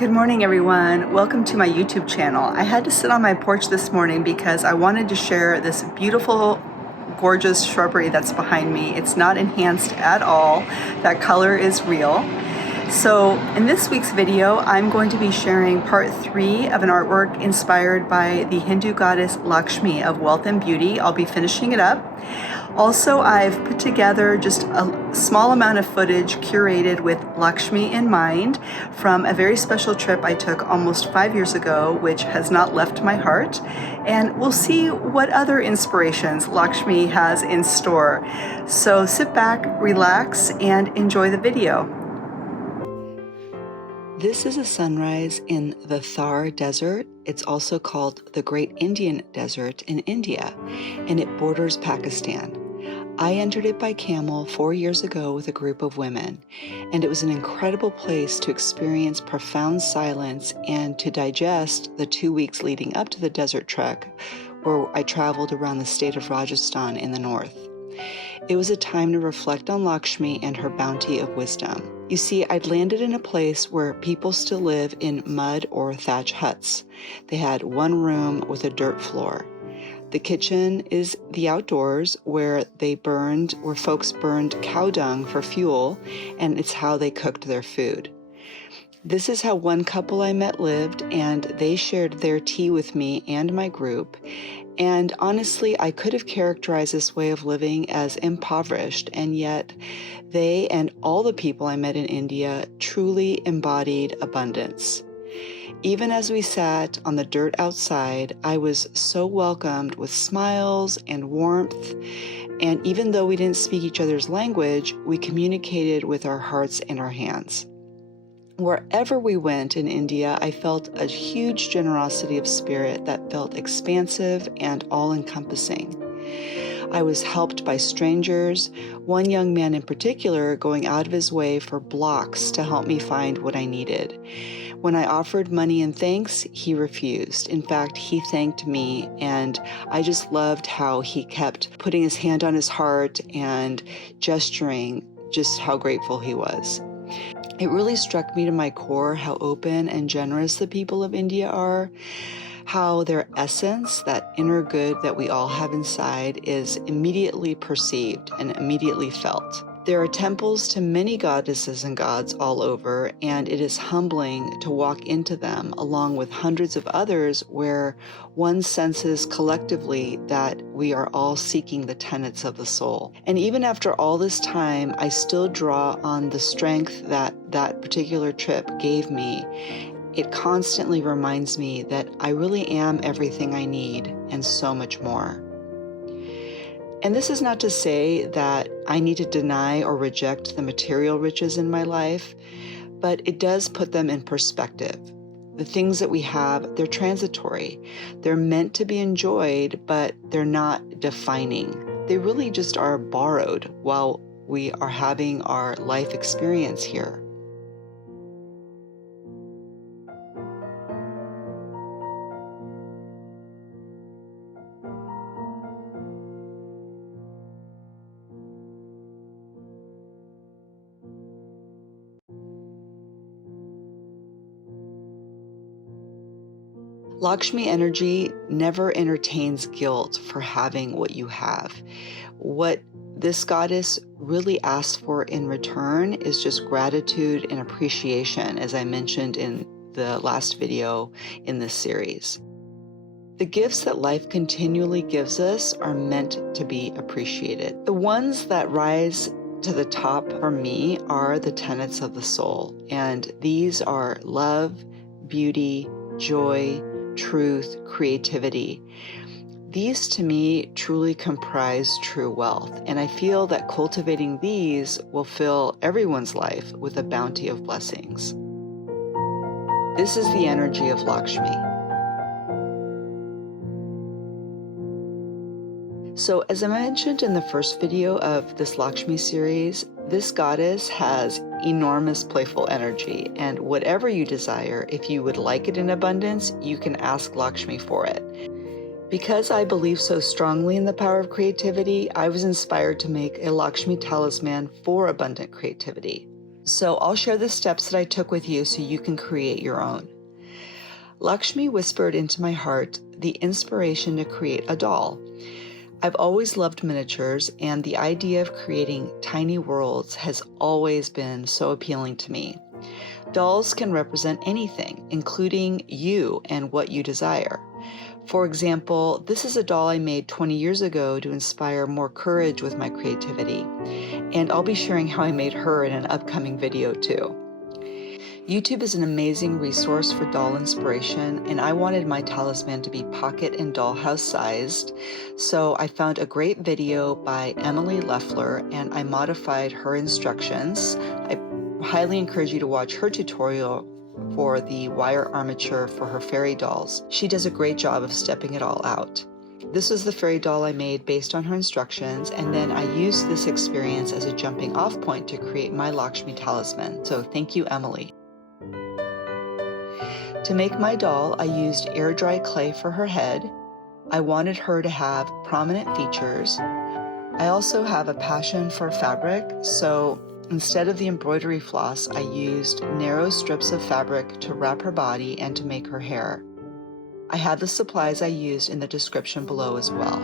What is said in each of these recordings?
Good morning, everyone. Welcome to my YouTube channel. I had to sit on my porch this morning because I wanted to share this beautiful, gorgeous shrubbery that's behind me. It's not enhanced at all. That color is real. So in this week's video, I'm going to be sharing part 3 of an artwork inspired by the Hindu Goddess Lakshmi of wealth and beauty. I'll be finishing it up. Also, I've put together just a small amount of footage curated with Lakshmi in mind from a very special trip I took almost 5 years ago, which has not left my heart. And we'll see what other inspirations Lakshmi has in store. So sit back, relax, and enjoy the video. This is a sunrise in the Thar Desert. It's also called the Great Indian Desert in India, and it borders Pakistan. I entered it by camel 4 years ago with a group of women, and it was an incredible place to experience profound silence and to digest the 2 weeks leading up to the desert trek, where I traveled around the state of Rajasthan in the north. It was a time to reflect on Lakshmi and her bounty of wisdom. You see, I'd landed in a place where people still live in mud or thatch huts. They had one room with a dirt floor. The kitchen is the outdoors where folks burned cow dung for fuel, and it's how they cooked their food. This is how one couple I met lived, and they shared their tea with me and my group. And honestly, I could have characterized this way of living as impoverished, and yet they and all the people I met in India truly embodied abundance. Even as we sat on the dirt outside, I was so welcomed with smiles and warmth. And even though we didn't speak each other's language, we communicated with our hearts and our hands. Wherever we went in India, I felt a huge generosity of spirit that felt expansive and all-encompassing. I was helped by strangers, one young man in particular going out of his way for blocks to help me find what I needed. When I offered money and thanks, he refused. In fact, he thanked me, and I just loved how he kept putting his hand on his heart and gesturing just how grateful he was. It really struck me to my core how open and generous the people of India are, how their essence, that inner good that we all have inside, is immediately perceived and immediately felt. There are temples to many goddesses and gods all over, and it is humbling to walk into them along with hundreds of others where one senses collectively that we are all seeking the tenets of the soul. And even after all this time, I still draw on the strength that that particular trip gave me. It constantly reminds me that I really am everything I need and so much more. And this is not to say that I need to deny or reject the material riches in my life, but it does put them in perspective. The things that we have, they're transitory. They're meant to be enjoyed, but they're not defining. They really just are borrowed while we are having our life experience here. Lakshmi energy never entertains guilt for having what you have. What this goddess really asks for in return is just gratitude and appreciation, as I mentioned in the last video in this series. The gifts that life continually gives us are meant to be appreciated. The ones that rise to the top for me are the tenets of the soul, and these are love, beauty, joy, truth, creativity. These to me truly comprise true wealth, and I feel that cultivating these will fill everyone's life with a bounty of blessings. This is the energy of Lakshmi. So as I mentioned in the first video of this Lakshmi series, this goddess has enormous playful energy, and whatever you desire, if you would like it in abundance, you can ask Lakshmi for it. Because I believe so strongly in the power of creativity, I was inspired to make a Lakshmi talisman for abundant creativity. So I'll share the steps that I took with you so you can create your own. Lakshmi whispered into my heart the inspiration to create a doll. I've always loved miniatures, and the idea of creating tiny worlds has always been so appealing to me. Dolls can represent anything, including you and what you desire. For example, this is a doll I made 20 years ago to inspire more courage with my creativity, and I'll be sharing how I made her in an upcoming video too. YouTube is an amazing resource for doll inspiration, and I wanted my talisman to be pocket and dollhouse sized, so I found a great video by Emily Leffler and I modified her instructions. I highly encourage you to watch her tutorial for the wire armature for her fairy dolls. She does a great job of stepping it all out. This is the fairy doll I made based on her instructions, and then I used this experience as a jumping off point to create my Lakshmi talisman. So thank you, Emily. To make my doll, I used air-dry clay for her head. I wanted her to have prominent features. I also have a passion for fabric, so instead of the embroidery floss, I used narrow strips of fabric to wrap her body and to make her hair. I have the supplies I used in the description below as well.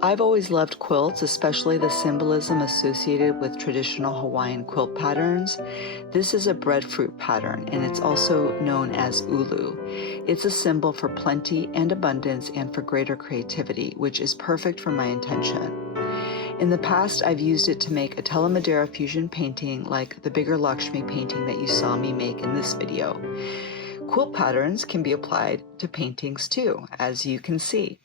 I've always loved quilts, especially the symbolism associated with traditional Hawaiian quilt patterns. This is a breadfruit pattern, and it's also known as ulu. It's a symbol for plenty and abundance and for greater creativity, which is perfect for my intention. In the past, I've used it to make a Telemadeira fusion painting like the bigger Lakshmi painting that you saw me make in this video. Quilt patterns can be applied to paintings too, as you can see.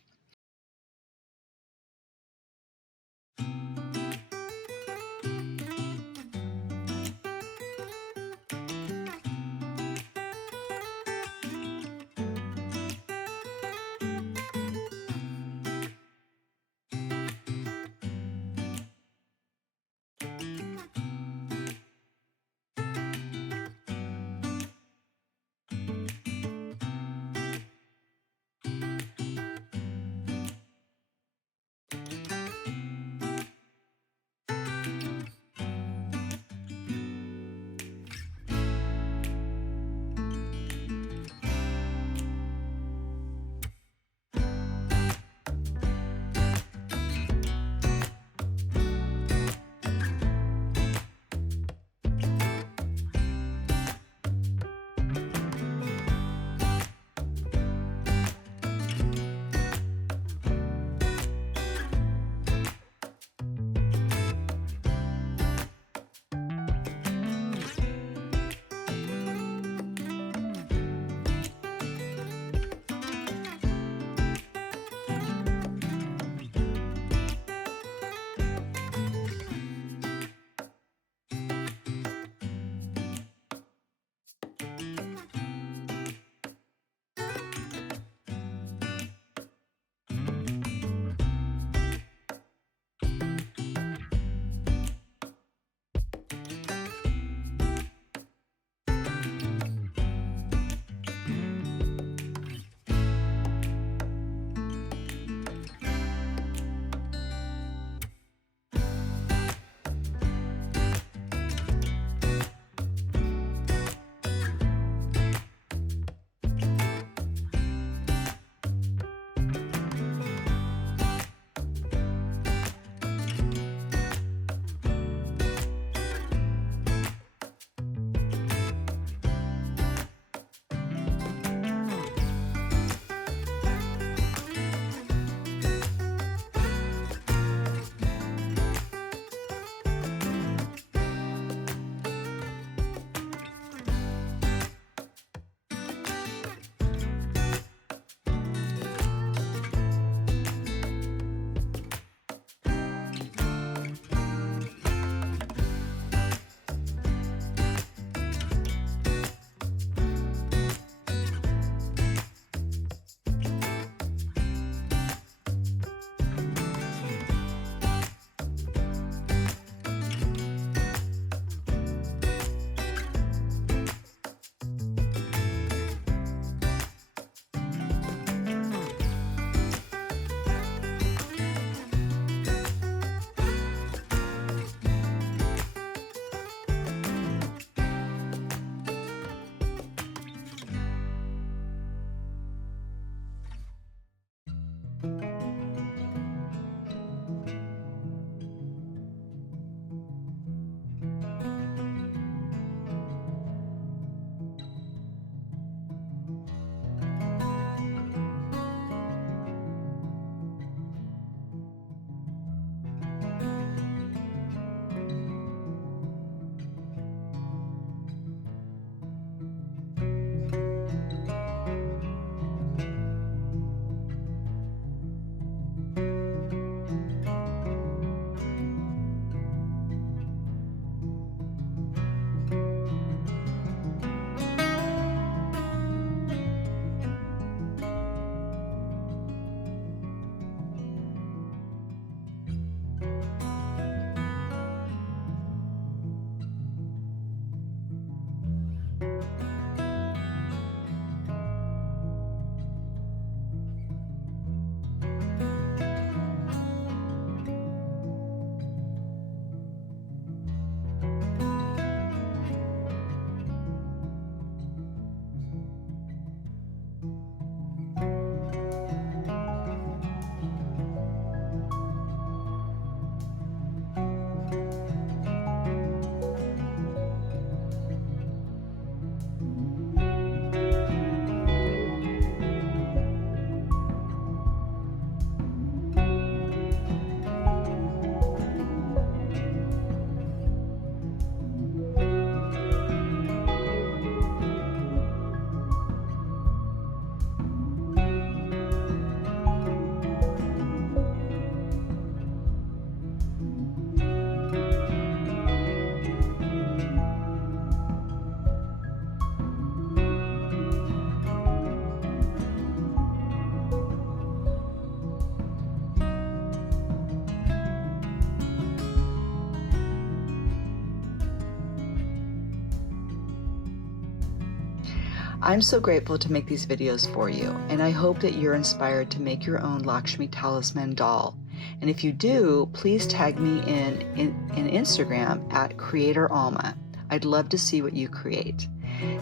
I'm so grateful to make these videos for you, and I hope that you're inspired to make your own Lakshmi Talisman doll. And if you do, please tag me in Instagram at Creator Alma. I'd love to see what you create.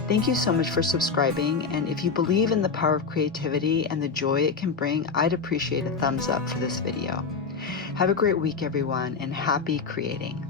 Thank you so much for subscribing, and if you believe in the power of creativity and the joy it can bring, I'd appreciate a thumbs up for this video. Have a great week, everyone, and happy creating.